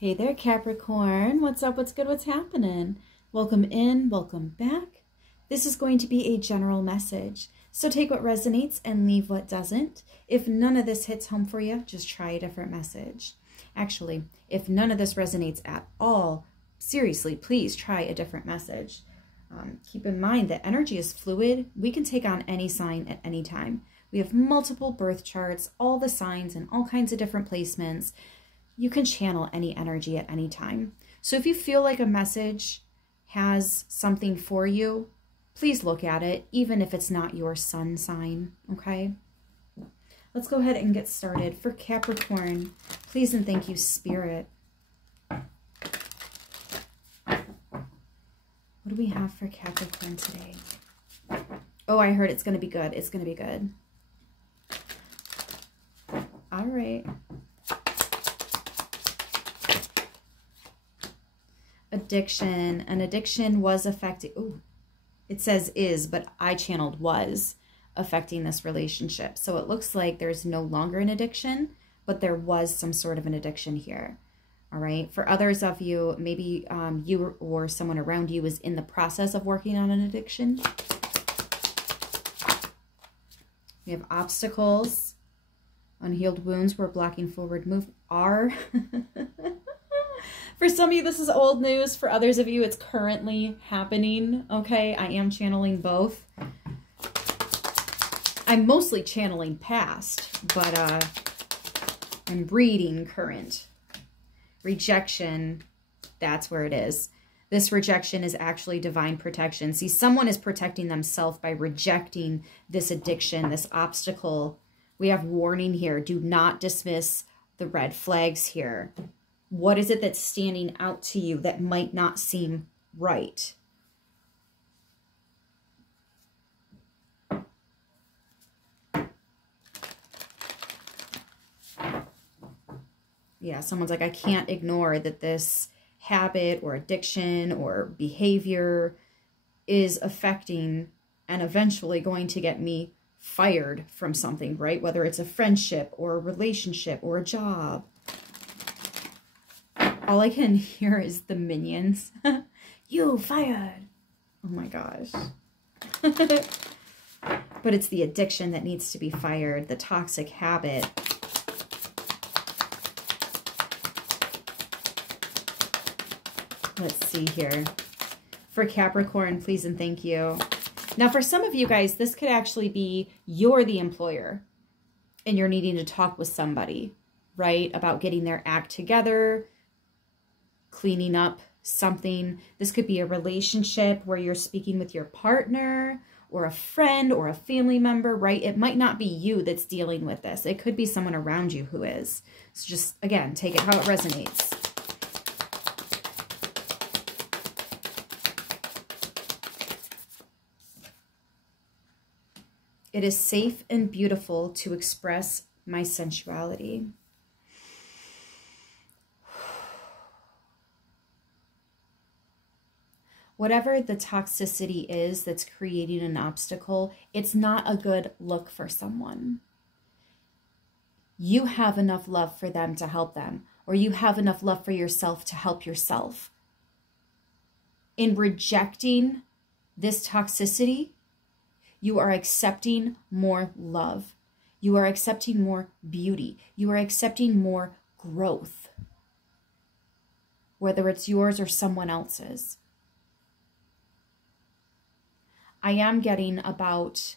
Hey there, Capricorn. What's up? What's good? What's happening? Welcome in, welcome back. This is going to be a general message. So take what resonates and leave what doesn't. If none of this hits home for you, just try a different message. Actually, if none of this resonates at all, seriously, please try a different message. Keep in mind that energy is fluid. We can take on any sign at any time. We have multiple birth charts, all the signs and all kinds of different placements. You can channel any energy at any time. So if you feel like a message has something for you, please look at it, even if it's not your sun sign, okay? Let's go ahead and get started. For Capricorn, please and thank you, Spirit. What do we have for Capricorn today? Oh, I heard it's going to be good. It's going to be good. All right. Addiction. An addiction was affecting, ooh, it says is, but I channeled was affecting this relationship. So it looks like there's no longer an addiction, but there was some sort of an addiction here. All right. For others of you, maybe you or someone around you is in the process of working on an addiction. We have obstacles, unhealed wounds. We're blocking forward move. For some of you, this is old news. For others of you, it's currently happening. Okay, I am channeling both. I'm mostly channeling past, but I'm reading current. Rejection, that's where it is. This rejection is actually divine protection. See, someone is protecting themselves by rejecting this addiction, this obstacle. We have warning here. Do not dismiss the red flags here. What is it that's standing out to you that might not seem right? Yeah, someone's like, I can't ignore that this habit or addiction or behavior is affecting and eventually going to get me fired from something, right? Whether it's a friendship or a relationship or a job. All I can hear is the minions. You fired. Oh my gosh. But it's the addiction that needs to be fired, the toxic habit. Let's see here. For Capricorn, please and thank you. Now, for some of you guys, this could actually be you're the employer and you're needing to talk with somebody, right? About getting their act together, cleaning up something. This could be a relationship where you're speaking with your partner or a friend or a family member, right? It might not be you that's dealing with this. It could be someone around you who is. So just, again, take it how it resonates. It is safe and beautiful to express my sensuality. Whatever the toxicity is that's creating an obstacle, it's not a good look for someone. You have enough love for them to help them, or you have enough love for yourself to help yourself. In rejecting this toxicity, you are accepting more love. You are accepting more beauty. You are accepting more growth, whether it's yours or someone else's. I am getting about,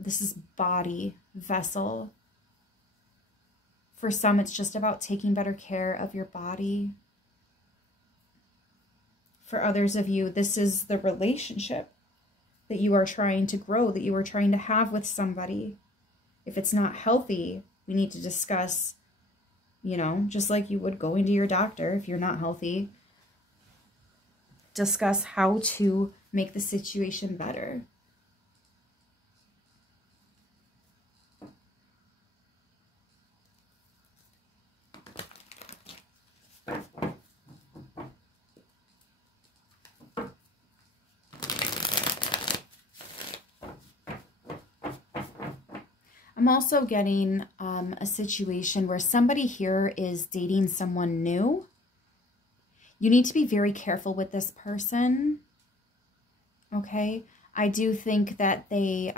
this is body, vessel. For some, it's just about taking better care of your body. For others of you, this is the relationship that you are trying to grow, that you are trying to have with somebody. If it's not healthy, we need to discuss, you know, just like you would going to your doctor if you're not healthy. Discuss how to make the situation better. I'm also getting a situation where somebody here is dating someone new. You need to be very careful with this person. Okay? I do think that they...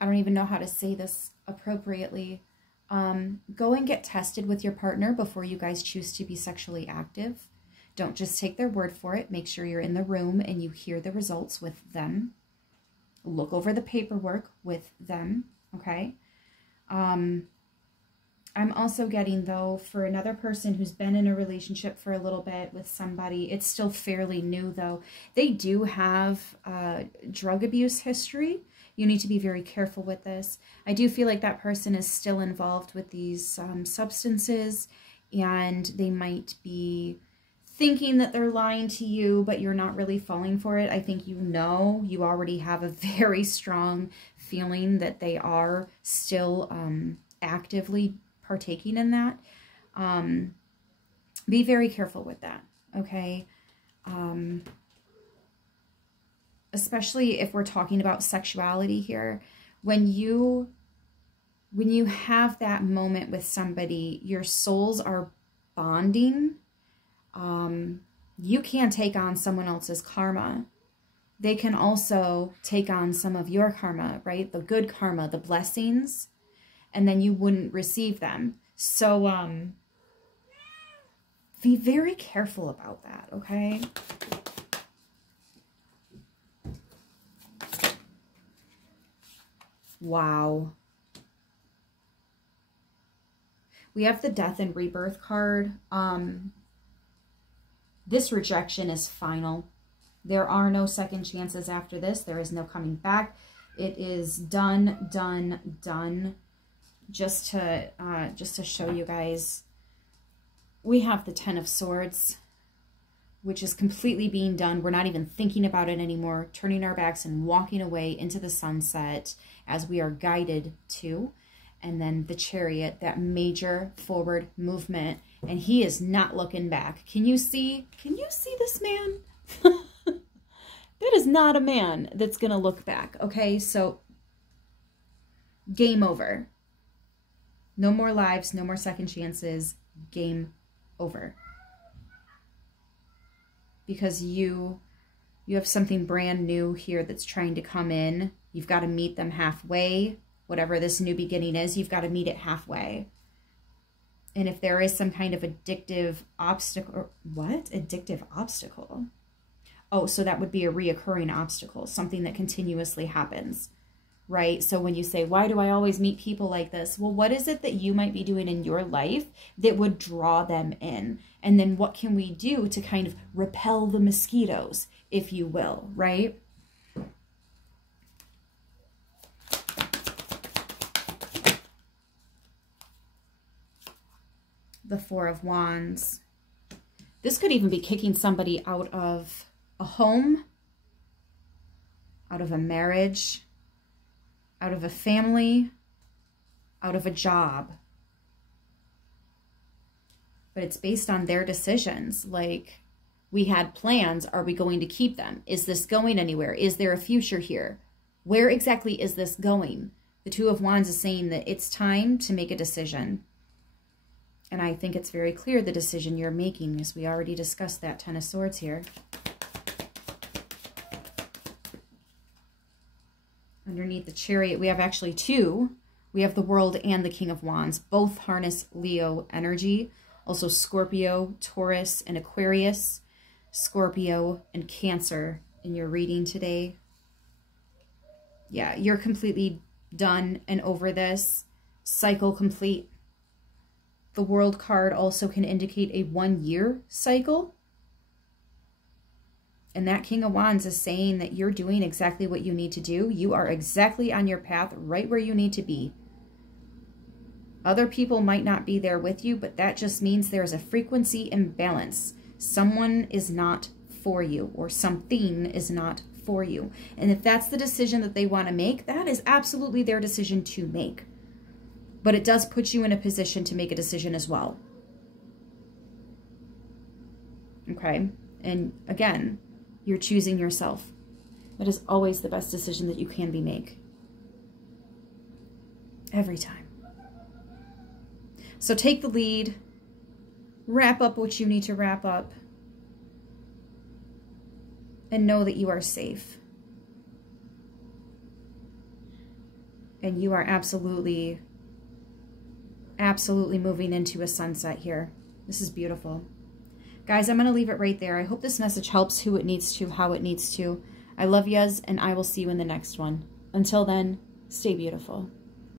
I don't even know how to say this appropriately. Go and get tested with your partner before you guys choose to be sexually active. Don't just take their word for it. Make sure you're in the room and you hear the results with them. Look over the paperwork with them, okay? I'm also getting, though, for another person who's been in a relationship for a little bit with somebody, it's still fairly new, though. They do have drug abuse history. You need to be very careful with this. I do feel like that person is still involved with these substances, and they might be thinking that they're lying to you, but you're not really falling for it. I think you already have a very strong feeling that they are still actively partaking in that. Be very careful with that, okay? Especially if we're talking about sexuality here. When you have that moment with somebody, your souls are bonding. You can take on someone else's karma. They can also take on some of your karma, right? The good karma, the blessings, and then you wouldn't receive them. So, be very careful about that, okay? Wow. We have the Death and Rebirth card. This rejection is final. There are no second chances after this. There is no coming back. It is done, done, done. Just to show you guys, we have the Ten of Swords, which is completely being done. We're not even thinking about it anymore, turning our backs and walking away into the sunset as we are guided to. And then the Chariot, that major forward movement, and he is not looking back. Can you see this man? That is not a man that's going to look back, okay? So, game over. No more lives, no more second chances, game over. Because you have something brand new here that's trying to come in. You've got to meet them halfway. Whatever this new beginning is, you've got to meet it halfway. And if there is some kind of addictive obstacle, what? Addictive obstacle? Oh, so that would be a reoccurring obstacle, something that continuously happens, right? So when you say, why do I always meet people like this? Well, what is it that you might be doing in your life that would draw them in? And then what can we do to kind of repel the mosquitoes, if you will, right? The Four of Wands. This could even be kicking somebody out of a home, out of a marriage, out of a family, out of a job. But it's based on their decisions. Like, we had plans. Are we going to keep them? Is this going anywhere? Is there a future here? Where exactly is this going? The Two of Wands is saying that it's time to make a decision. And I think it's very clear the decision you're making, as we already discussed that Ten of Swords here. Underneath the Chariot, we have actually two. We have the World and the King of Wands. Both harness Leo energy. Also Scorpio, Taurus, and Aquarius. Scorpio and Cancer in your reading today. Yeah, you're completely done and over this. Cycle complete. The World card also can indicate a 1-year cycle. And that King of Wands is saying that you're doing exactly what you need to do. You are exactly on your path, right where you need to be. Other people might not be there with you, but that just means there's a frequency imbalance. Someone is not for you, or something is not for you. And if that's the decision that they want to make, that is absolutely their decision to make. But it does put you in a position to make a decision as well. Okay? And again, you're choosing yourself. That is always the best decision that you can make. Every time. So take the lead. Wrap up what you need to wrap up. And know that you are safe. And you are absolutely moving into a sunset here. This is beautiful. Guys, I'm going to leave it right there. I hope this message helps who it needs to, how it needs to. I love yous, and I will see you in the next one. Until then, stay beautiful.